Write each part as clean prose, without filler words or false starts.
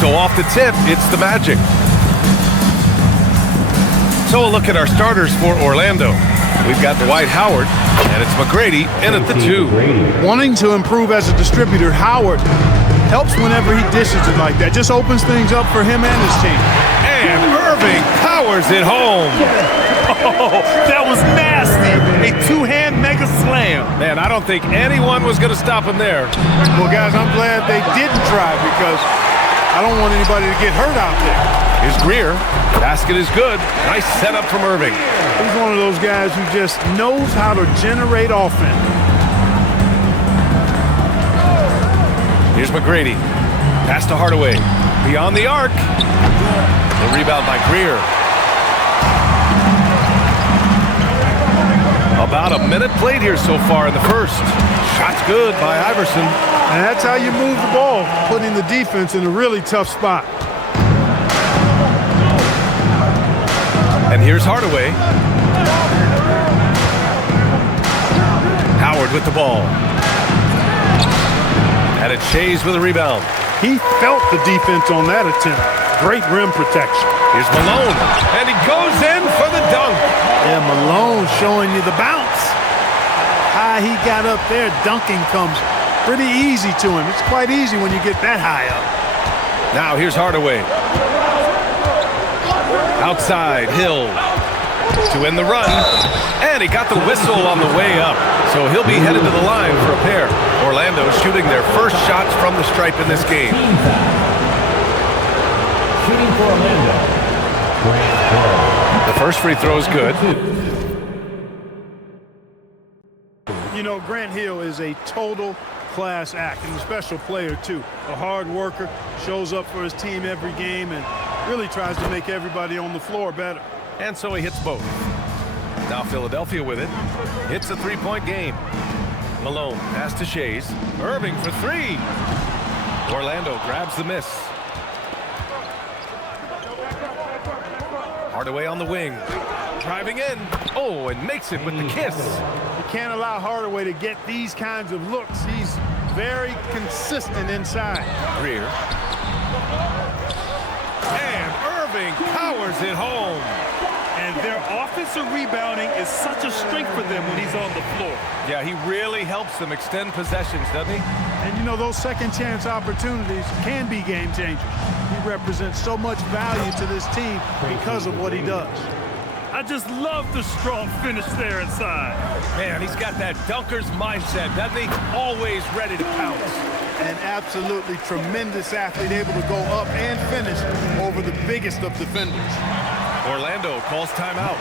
so off the tip, it's the Magic. So a look at our starters for Orlando. We've got Dwight Howard, and it's McGrady in at the 2. Wanting to improve as a distributor, Howard helps whenever he dishes it like that. Just opens things up for him and his team. And Irving powers it home. Oh, that was nasty. A two-hand mega slam. Man, I don't think anyone was going to stop him there. Well, guys, I'm glad they didn't try because I don't want anybody to get hurt out there. Here's Greer. Basket is good. Nice setup from Irving. He's one of those guys who just knows how to generate offense. Here's McGrady. Pass to Hardaway. Beyond the arc. The rebound by Greer. About a minute played here so far in the first. Shot's good by Iverson. And that's how you move the ball, putting the defense in a really tough spot. And here's Hardaway. Howard with the ball. And it's Shays with a rebound. He felt the defense on that attempt. Great rim protection. Here's Malone. And he goes in for the dunk. Yeah, Malone showing you the bounce. High he got up there, dunking comes pretty easy to him. It's quite easy when you get that high up. Now here's Hardaway. Outside, Hill to win the run. And he got the whistle on the way up. So he'll be headed to the line for a pair. Orlando shooting their first shots from the stripe in this game. Shooting for Orlando. The first free throw is good. You know, Grant Hill is a total class act and a special player, too. A hard worker, shows up for his team every game, and really tries to make everybody on the floor better. And so he hits both. Now Philadelphia with it. Hits a three-point game. Malone pass to Shays. Irving for three. Orlando grabs the miss. Hardaway on the wing. Driving in. Oh, and makes it with the kiss. You can't allow Hardaway to get these kinds of looks. He's very consistent inside. Greer. And Irving powers it home. And their offensive rebounding is such a strength for them when he's on the floor. Yeah, he really helps them extend possessions, doesn't he? And you know, those second chance opportunities can be game changers. He represents so much value to this team because of what he does. I just love the strong finish there inside. Man, he's got that dunker's mindset, doesn't he? Always ready to pounce. An absolutely tremendous athlete, able to go up and finish over the biggest of defenders. Orlando calls timeout.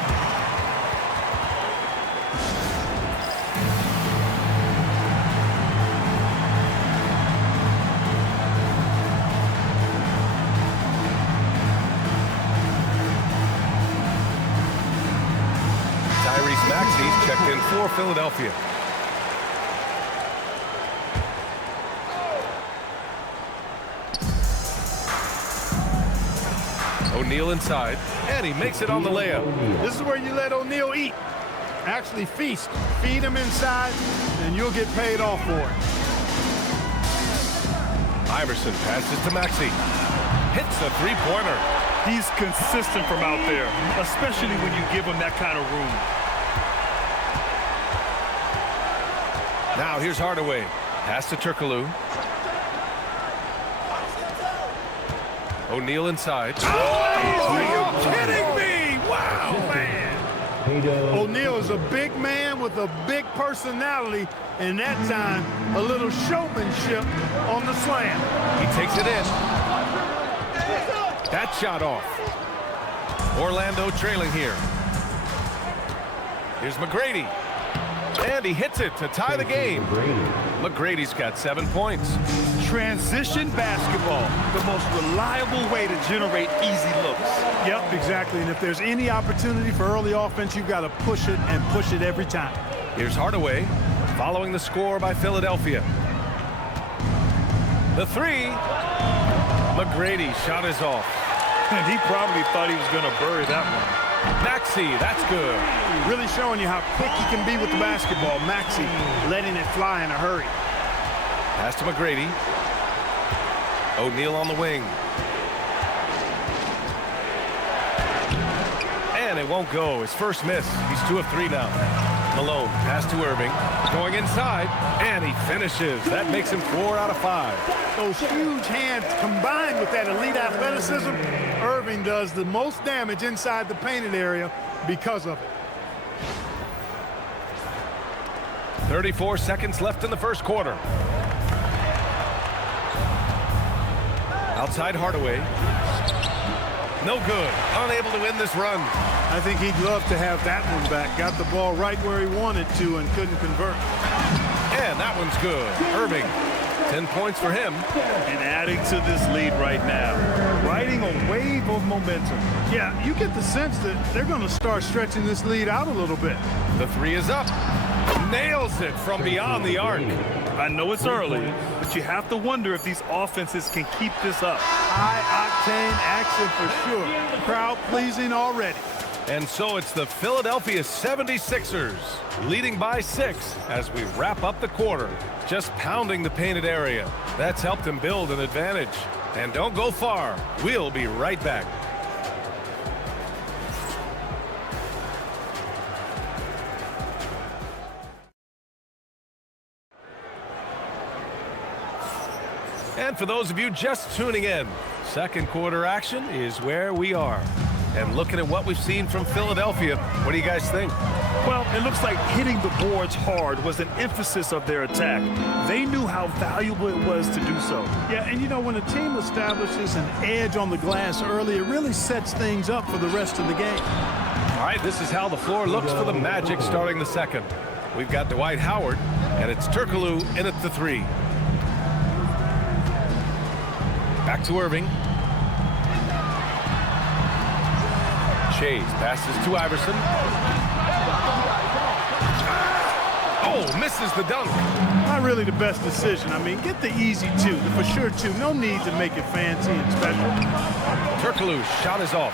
Tyrese Maxey's checked in for Philadelphia. O'Neal inside, and he makes it on the layup. This is where you let O'Neal eat. Actually feast. Feed him inside, and you'll get paid off for it. Iverson passes to Maxey. Hits a three-pointer. He's consistent from out there, especially when you give him that kind of room. Now here's Hardaway. Pass to Turkoglu. O'Neal inside. Oh, are you kidding me? Wow, man. O'Neal is a big man with a big personality, and that time, a little showmanship on the slam. He takes it in. That shot off. Orlando trailing here. Here's McGrady. And he hits it to tie the game. McGrady's got 7 points. Transition basketball, the most reliable way to generate easy looks. Yep, exactly. And if there's any opportunity for early offense, you've got to push it and push it every time. Here's Hardaway, following the score by Philadelphia. The three. McGrady shot is off. And he probably thought he was going to bury that one. Maxey, that's good. Really showing you how quick he can be with the basketball. Maxey letting it fly in a hurry. Pass to McGrady. O'Neal on the wing. And it won't go. His first miss. He's 2 of 3 now. Malone, pass to Irving. Going inside, and he finishes. That makes him 4 out of 5. Those huge hands combined with that elite athleticism, Irving does the most damage inside the painted area because of it. 34 seconds left in the first quarter. Outside Hardaway. No good. Unable to win this run. I think he'd love to have that one back. Got the ball right where he wanted to and couldn't convert. And that one's good. Irving, 10 points for him. And adding to this lead right now. Riding a wave of momentum. Yeah, you get the sense that they're going to start stretching this lead out a little bit. The 3 is up. Nails it from beyond the arc. I know it's early, but you have to wonder if these offenses can keep this up. High-octane action for sure. Crowd pleasing already. And so it's the Philadelphia 76ers leading by 6 as we wrap up the quarter. Just pounding the painted area. That's helped him build an advantage. And don't go far. We'll be right back. And for those of you just tuning in, second quarter action is where we are. And looking at what we've seen from Philadelphia, what do you guys think? Well, it looks like hitting the boards hard was an emphasis of their attack. They knew how valuable it was to do so. Yeah, and you know, when a team establishes an edge on the glass early, it really sets things up for the rest of the game. All right, this is how the floor looks for the Magic starting the second. We've got Dwight Howard, and it's Turkoglu in at the 3. Back to Irving. Chase passes to Iverson. Oh, misses the dunk. Not really the best decision. I mean, get the easy 2, the for sure 2. No need to make it fancy and special. Turkoglu's shot is off.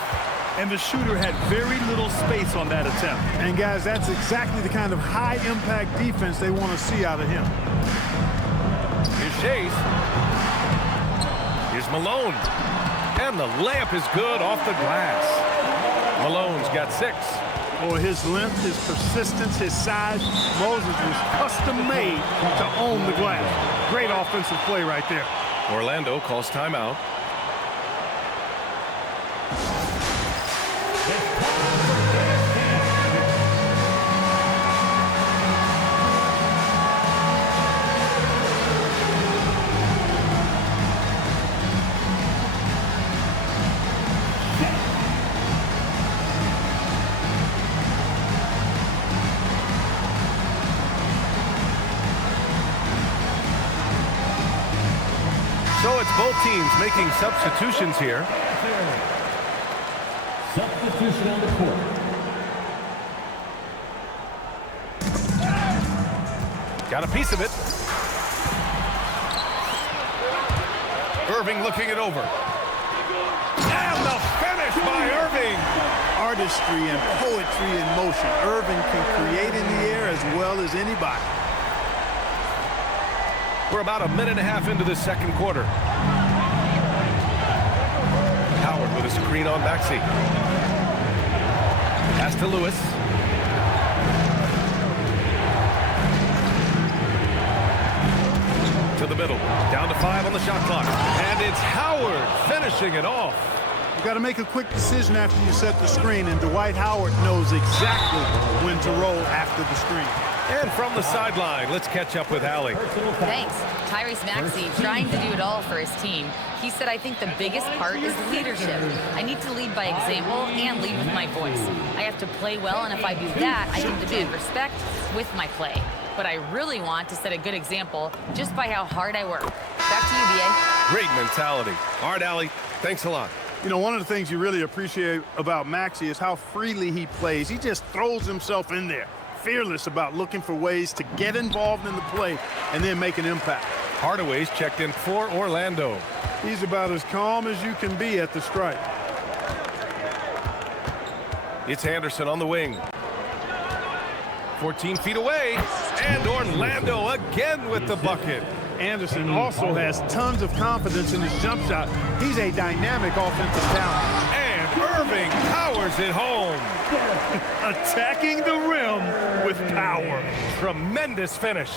And the shooter had very little space on that attempt. And guys, that's exactly the kind of high-impact defense they want to see out of him. Here's Chase. Here's Malone. And the layup is good off the glass. Malone's got 6. Or his length, his persistence, his size. Moses was custom-made to own the glass. Great offensive play right there. Orlando calls timeout. So it's both teams making substitutions here. Substitution on the court. Got a piece of it. Irving looking it over. And the finish by Irving. Artistry and poetry in motion. Irving can create in the air as well as anybody. We're about a minute and a half into the second quarter. Howard with a screen on Maxey. Pass to Lewis. To the middle. Down to 5 on the shot clock. And it's Howard finishing it off. You got to make a quick decision after you set the screen, and Dwight Howard knows exactly when to roll after the screen. And from the sideline, let's catch up with Allie. Thanks. Tyrese Maxey trying to do it all for his team. He said, I think the biggest part is leadership. I need to lead by example and lead with my voice. I have to play well, and if I do that, I can demand respect with my play. But I really want to set a good example just by how hard I work. Back to you, B.A. Great mentality. All right, Allie, thanks a lot. You know, one of the things you really appreciate about Maxey is how freely he plays. He just throws himself in there. Fearless about looking for ways to get involved in the play and then make an impact. Hardaway's checked in for Orlando. He's about as calm as you can be at the stripe. It's Anderson on the wing. 14 feet away, and Orlando again with the bucket. Anderson also has tons of confidence in his jump shot. He's a dynamic offensive talent. And And Irving powers it home. Attacking the rim with power. Tremendous finish.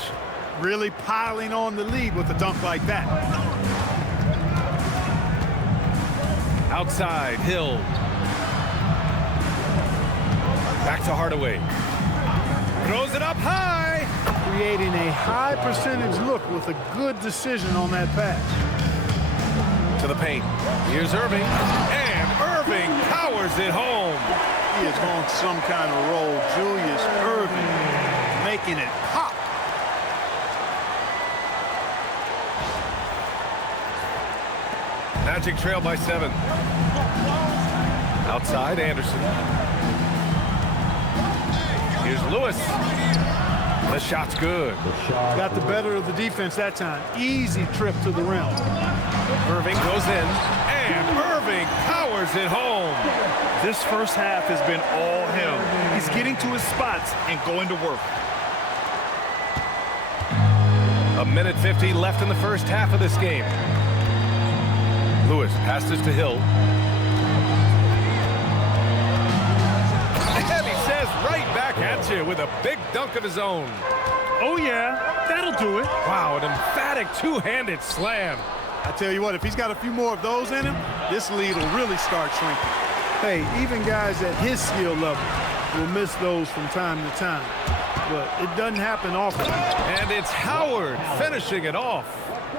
Really piling on the lead with a dunk like that. Outside, Hill. Back to Hardaway. Throws it up high. Creating a high percentage look with a good decision on that pass. To the paint. Here's Irving. And Irving powers it home. He is on some kind of roll. Julius Irving making it pop. Magic trail by 7. Outside, Anderson. Here's Lewis. The shot's good. Got the better of the defense that time. Easy trip to the rim. Irving goes in, and Irving powers it home. This first half has been all him. He's getting to his spots and going to work. A minute 50 left in the first half of this game. Lewis passes to Hill. And he says right back at you with a big dunk of his own. Oh, yeah, that'll do it. Wow, an emphatic two-handed slam. I tell you what, if he's got a few more of those in him, this lead will really start shrinking. Hey, even guys at his skill level will miss those from time to time. But it doesn't happen often. And it's Howard finishing it off.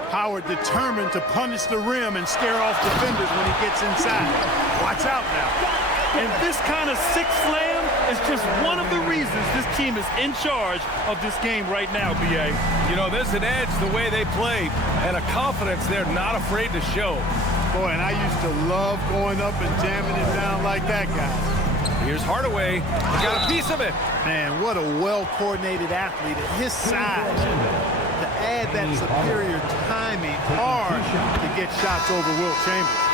Howard determined to punish the rim and scare off defenders when he gets inside. Watch out now. And this kind of sick slam is just one of the reasons this team is in charge of this game right now, B.A. You know, there's an edge the way they play and a confidence they're not afraid to show. Boy, and I used to love going up and jamming it down like that guy. Here's Hardaway. He got a piece of it. Man, what a well-coordinated athlete at his size. To add that superior timing, hard to get shots over Wilt Chamberlain.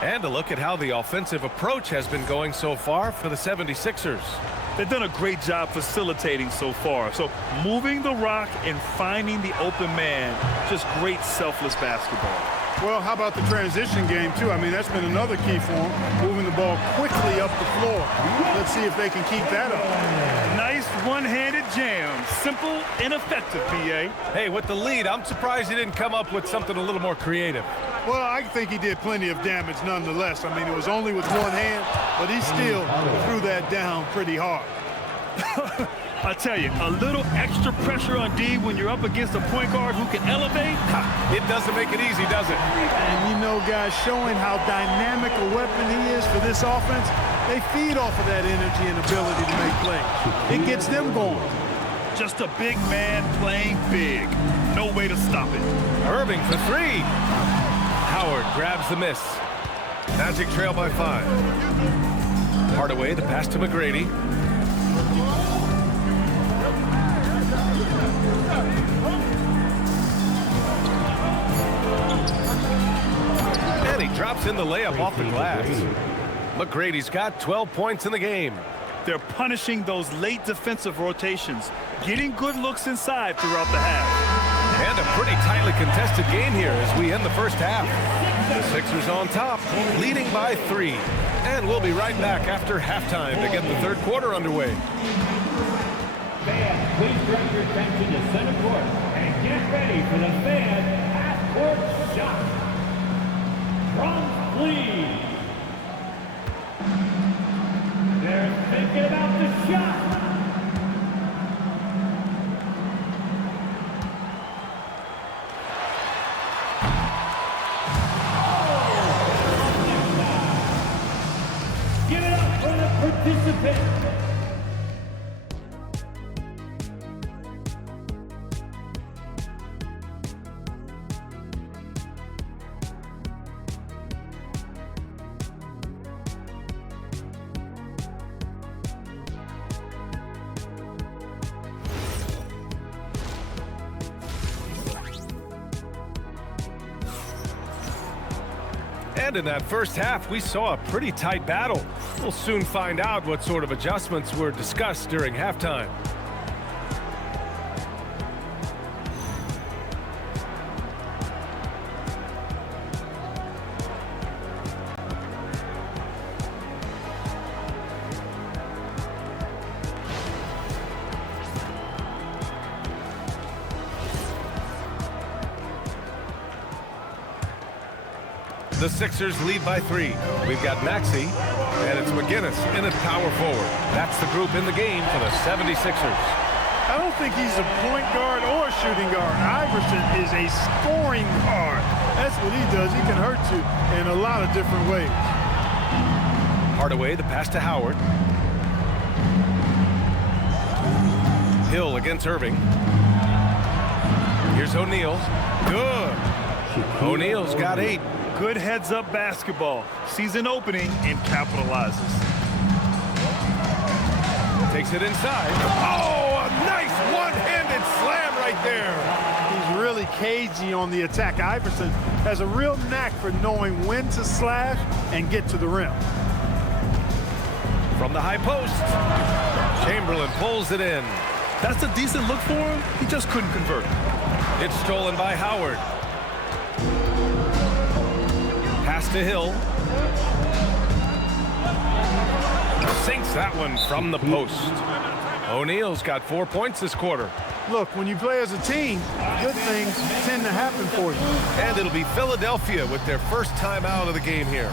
And to look at how the offensive approach has been going so far for the 76ers. They've done a great job facilitating so far. So moving the rock and finding the open man, just great selfless basketball. Well, how about the transition game, too? I mean, that's been another key for them, moving the ball quickly up the floor. Let's see if they can keep that up. Nice one-handed jam. Simple and effective, B.A. Hey, with the lead, I'm surprised he didn't come up with something a little more creative. Well, I think he did plenty of damage nonetheless. I mean, it was only with one hand, but he still threw that down pretty hard. I tell you, a little extra pressure on D when you're up against a point guard who can elevate. It doesn't make it easy, does it? And you know, guys, showing how dynamic a weapon he is for this offense, they feed off of that energy and ability to make plays. It gets them going. Just a big man playing big. No way to stop it. Irving for 3. Howard grabs the miss. Magic trail by 5. Hardaway, the pass to McGrady. And he drops in the layup off the glass. McGrady's got 12 points in the game. They're punishing those late defensive rotations, getting good looks inside throughout the half. And a pretty tightly contested game here as we end the first half. The Sixers on top, leading by 3. And we'll be right back after halftime to get the third quarter underway. Fans, please direct your attention to center court and get ready for the fan half-court shot. From Cleveland. They're thinking about the shot. Give it up for the participants. And in that first half, we saw a pretty tight battle. We'll soon find out what sort of adjustments were discussed during halftime. The Sixers lead by 3. We've got Maxey, and it's McGinnis in at power forward. That's the group in the game for the 76ers. I don't think he's a point guard or a shooting guard. Iverson is a scoring guard. That's what he does. He can hurt you in a lot of different ways. Hardaway, the pass to Howard. Hill against Irving. Here's O'Neal. Good. O'Neal's got 8. Good heads-up basketball. Sees an opening and capitalizes. Takes it inside. Oh, a nice one-handed slam right there. He's really cagey on the attack. Iverson has a real knack for knowing when to slash and get to the rim. From the high post, Chamberlain pulls it in. That's a decent look for him. He just couldn't convert. It's stolen by Howard. Pass to Hill. Sinks that one from the post. O'Neal's got 4 points this quarter. Look, when you play as a team, good things tend to happen for you. And it'll be Philadelphia with their first time out of the game here.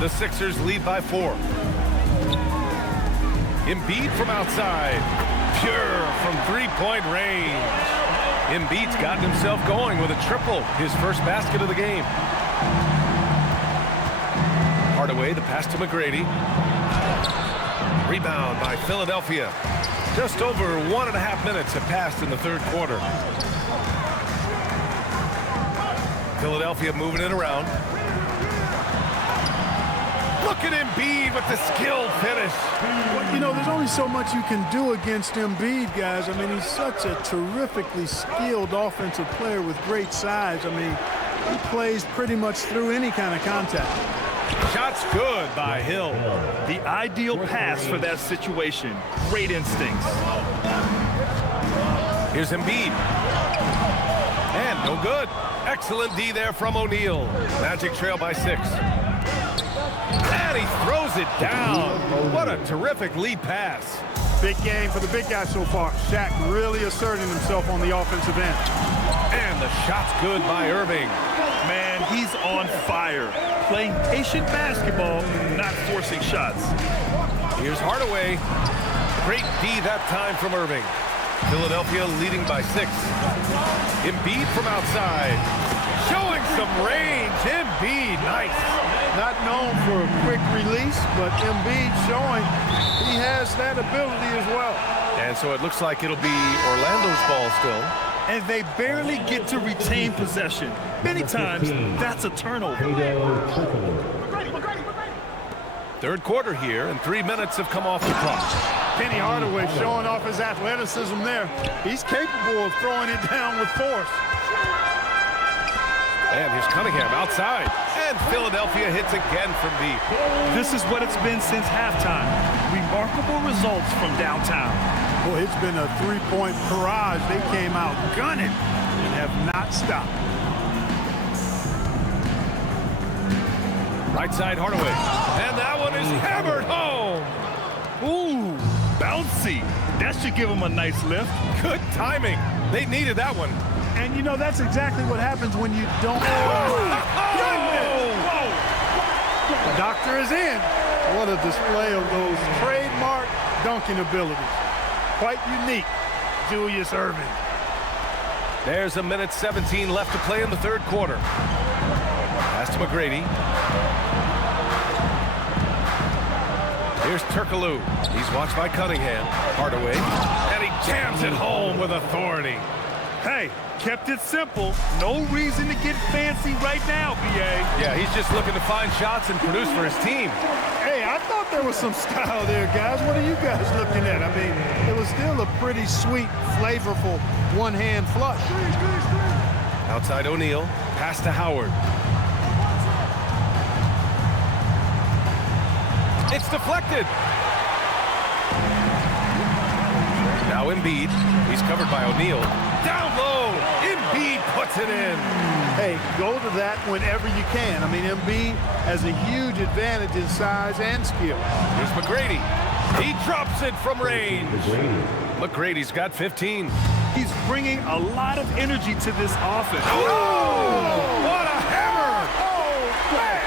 The Sixers lead by 4. Embiid from outside. Pure from three-point range. Embiid's gotten himself going with a triple, his first basket of the game. Hardaway, the pass to McGrady. Rebound by Philadelphia. Just over 1.5 minutes have passed in the third quarter. Philadelphia moving it around. Look at Embiid with the skilled finish. Well, you know, there's only so much you can do against Embiid, guys. I mean, he's such a terrifically skilled offensive player with great size. I mean, he plays pretty much through any kind of contact. Shot's good by Hill. The ideal pass for that situation. Great instincts. Here's Embiid. And no good. Excellent D there from O'Neal. Magic trail by 6. And he throws it down. What a terrific lead pass. Big game for the big guy so far. Shaq really asserting himself on the offensive end. And the shot's good by Irving. Man, he's on fire. Playing patient basketball, not forcing shots. Here's Hardaway. Great D that time from Irving. Philadelphia leading by 6. Embiid from outside. Showing some range. Embiid, nice. Not known for a quick release, but Embiid showing he has that ability as well. And so it looks like it'll be Orlando's ball still. And they barely get to retain possession. Many times, that's a turnover. Third quarter here, and 3 minutes have come off the clock. Penny Hardaway showing off his athleticism there. He's capable of throwing it down with force. And here's Cunningham outside. And Philadelphia hits again from deep. This is what it's been since halftime. Remarkable results from downtown. Boy, it's been a three-point barrage. They came out gunning and have not stopped. Right side Hardaway. And that one is hammered home. Ooh, bouncy. That should give him a nice lift. Good timing. They needed that one. And, you know, that's exactly what happens when you don't... The doctor is in. What a display of those trademark dunking abilities. Quite unique, Julius Irving. There's 1:17 left to play in the third quarter. Pass to McGrady. Here's Turkoglu. He's watched by Cunningham. Hardaway. And he jams it home with authority. Hey, kept it simple. No reason to get fancy right now, B.A. Yeah, he's just looking to find shots and produce for his team. Hey, I thought there was some style there, guys. What are you guys looking at? I mean, it was still a pretty sweet, flavorful one-hand flush. Outside O'Neal. Pass to Howard. It's deflected. Now Embiid. He's covered by O'Neal. Down low. Embiid puts it in. Hey, go to that whenever you can. I mean, Embiid has a huge advantage in size and skill. Here's McGrady. He drops it from range. McGrady's got 15. He's bringing a lot of energy to this offense. Oh, what a hammer! Oh, man!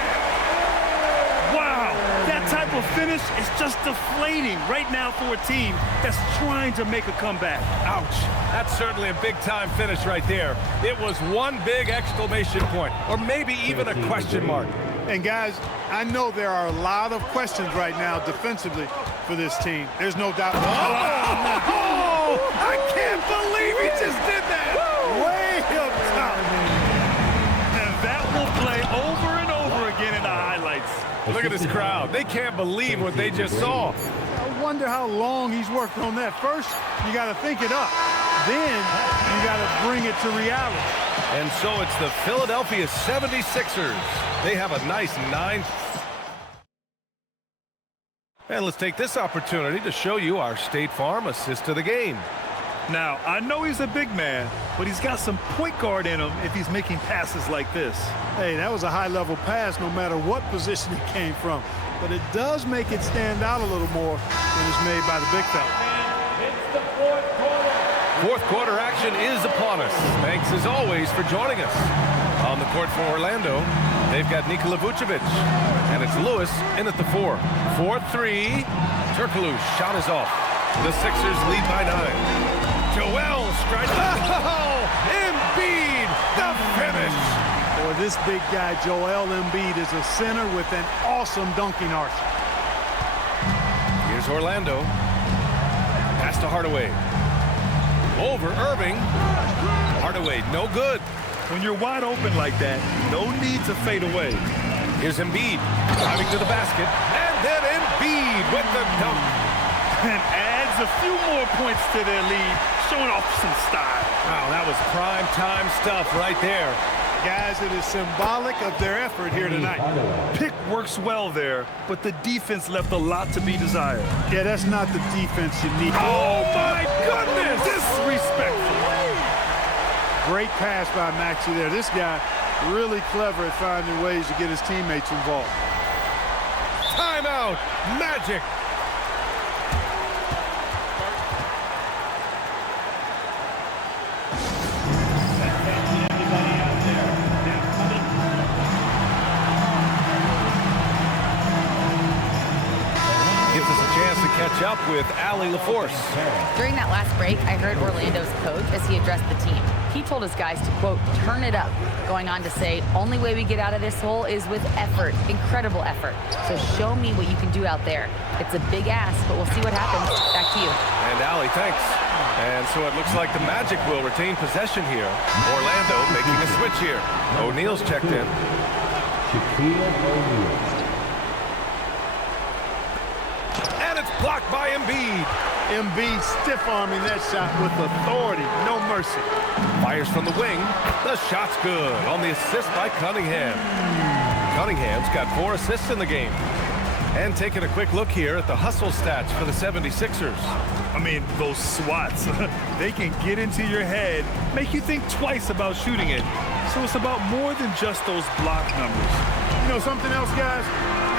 Wow, that type of finish is just deflating right now for a team that's trying to make a comeback. Ouch. That's certainly a big-time finish right there. It was one big exclamation point, or maybe even a question mark. And guys, I know there are a lot of questions right now defensively for this team. There's no doubt. Oh, I can't believe he just did that. Way up top. And that will play over and over again in the highlights. Look at this crowd. They can't believe what they just saw. I wonder how long he's worked on that. First, you got to think it up. Then you got to bring it to reality. And so it's the Philadelphia 76ers. They have a nice 9. And let's take this opportunity to show you our State Farm assist of the game. Now, I know he's a big man, but he's got some point guard in him if he's making passes like this. Hey, that was a high-level pass no matter what position it came from. But it does make it stand out a little more when it's made by the big fella. It's the fourth quarter. Fourth quarter action is upon us. Thanks, as always, for joining us. On the court for Orlando, they've got Nikola Vucevic. And it's Lewis in at the 4. 4-3. Turkoglu's shot is off. The Sixers lead by 9. Joel strikes. Oh, Embiid, the finish. Boy, this big guy, Joel Embiid, is a center with an awesome dunking arch. Here's Orlando. Pass to Hardaway. Over Irving. Hardaway, no good. When you're wide open like that, no need to fade away. Here's Embiid, driving to the basket. And then Embiid with the dunk. And adds a few more points to their lead, showing off some style. Wow, that was prime time stuff right there. Guys, it is symbolic of their effort here tonight. Pick works well there, but the defense left a lot to be desired. Yeah, that's not the defense you need. Oh, my goodness! Disrespectful. Great pass by Maxey there. This guy really clever at finding ways to get his teammates involved. Timeout, Magic. Gives us a chance to catch up with Allie LaForce. During that last break, I heard Orlando's coach as he addressed the team. He told his guys to, quote, turn it up, going on to say, only way we get out of this hole is with effort, incredible effort. So show me what you can do out there. It's a big ask, but we'll see what happens. Back to you. And Allie, thanks. And so it looks like the Magic will retain possession here. Orlando making a switch here. O'Neal's checked in. And it's blocked by Embiid. Embiid stiff-arming that shot with authority, no mercy. Fires from the wing. The shot's good on the assist by Cunningham. Cunningham's got 4 assists in the game. And taking a quick look here at the hustle stats for the 76ers. I mean, those swats, they can get into your head, make you think twice about shooting it. So it's about more than just those block numbers. You know something else, guys?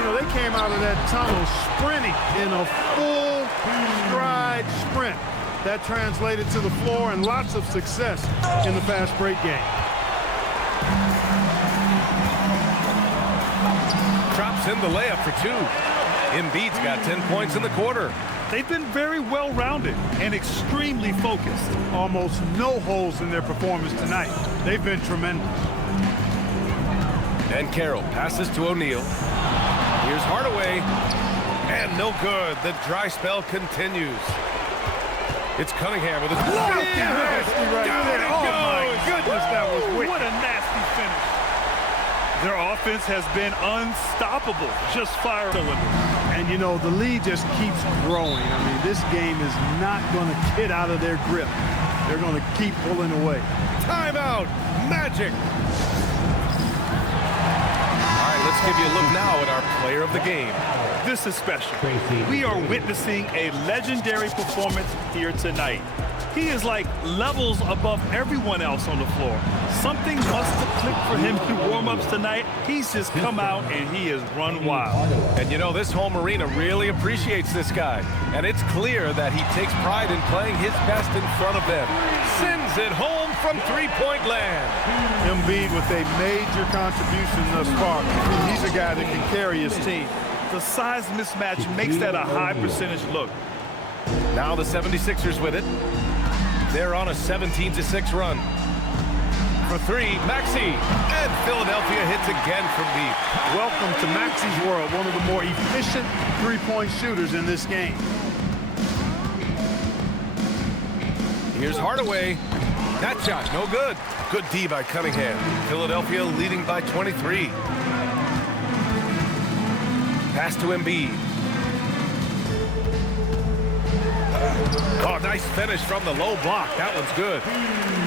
You know, they came out of that tunnel sprinting in a full stride sprint. That translated to the floor and lots of success in the fast break game. Drops in the layup for 2. Embiid's got 10 points in the quarter. They've been very well-rounded and extremely focused. Almost no holes in their performance tonight. They've been tremendous. And Carroll passes to O'Neal. Here's Hardaway. And no good. The dry spell continues. It's Cunningham with his Nasty right there. Oh, my goodness, that was wicked. What a nasty finish. Their offense has been unstoppable. Just fire cylinders. And, you know, the lead just keeps growing. I mean, this game is not going to get out of their grip. They're going to keep pulling away. Timeout, Magic. All right, let's give you a look now at our player of the game. This is special. We are witnessing a legendary performance here tonight. He is like levels above everyone else on the floor. Something must have clicked for him in warm-ups tonight. He's just come out and he has run wild. And you know, this home arena really appreciates this guy. And it's clear that he takes pride in playing his best in front of them. Sends it home from three-point land. Embiid with a major contribution thus far. He's a guy that can carry his team. The size mismatch makes that a high percentage look. Now the 76ers with it. They're on a 17-6 run. For three, Maxey. And Philadelphia hits again from deep. Welcome to Maxey's world, one of the more efficient three-point shooters in this game. Here's Hardaway. That shot, no good. Good D by Cunningham. Philadelphia leading by 23. Pass to Embiid. Oh, nice finish from the low block. That one's good.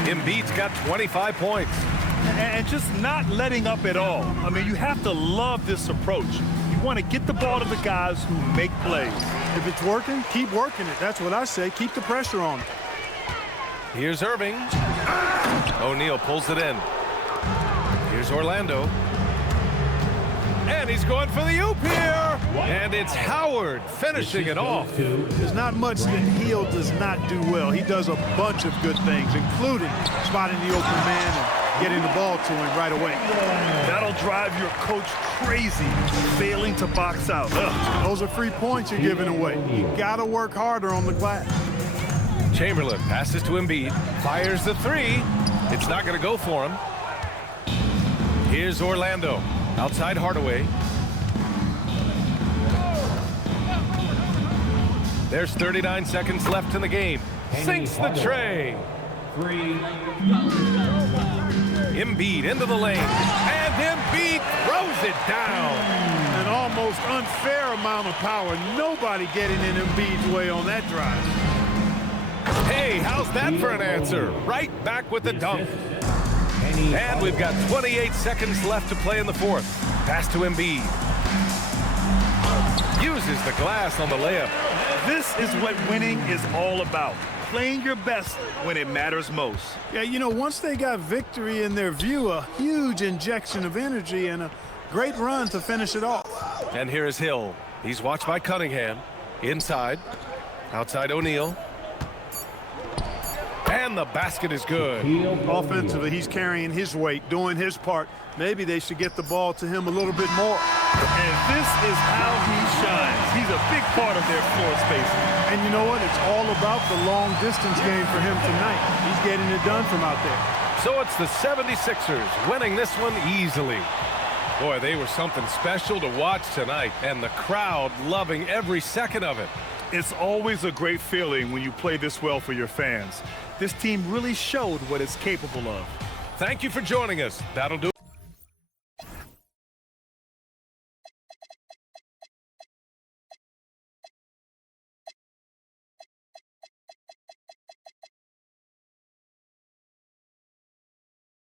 Embiid's got 25 points. And just not letting up at all. I mean, you have to love this approach. You want to get the ball to the guys who make plays. If it's working, keep working it. That's what I say. Keep the pressure on it. Here's Irving. O'Neal pulls it in. Here's Orlando. And he's going for the oop here. And it's Howard finishing it off. There's not much that Hield does not do well. He does a bunch of good things, including spotting the open man and getting the ball to him right away. That'll drive your coach crazy, failing to box out. Ugh. Those are free points you're giving away. You got to work harder on the glass. Chamberlain passes to Embiid. Fires the three. It's not going to go for him. Here's Orlando. Outside Hardaway. There's 39 seconds left in the game. Sinks the tray. Embiid into the lane. And Embiid throws it down. An almost unfair amount of power. Nobody getting in Embiid's way on that drive. Hey, how's that for an answer? Right back with the dunk. And we've got 28 seconds left to play in the fourth. Pass to Embiid. Uses the glass on the layup. This is what winning is all about. Playing your best when it matters most. Yeah, you know, once they got victory in their view, a huge injection of energy and a great run to finish it off. And here is Hill. He's watched by Cunningham. Inside. Outside O'Neal. And the basket is good. Offensively, he's carrying his weight, doing his part. Maybe they should get the ball to him a little bit more. And this is how he shines. He's a big part of their floor spacing. And you know what? It's all about the long distance game for him tonight. He's getting it done from out there. So it's the 76ers winning this one easily. Boy, they were something special to watch tonight, and the crowd loving every second of it. It's always a great feeling when you play this well for your fans. This team really showed what it's capable of. Thank you for joining us. That'll do it.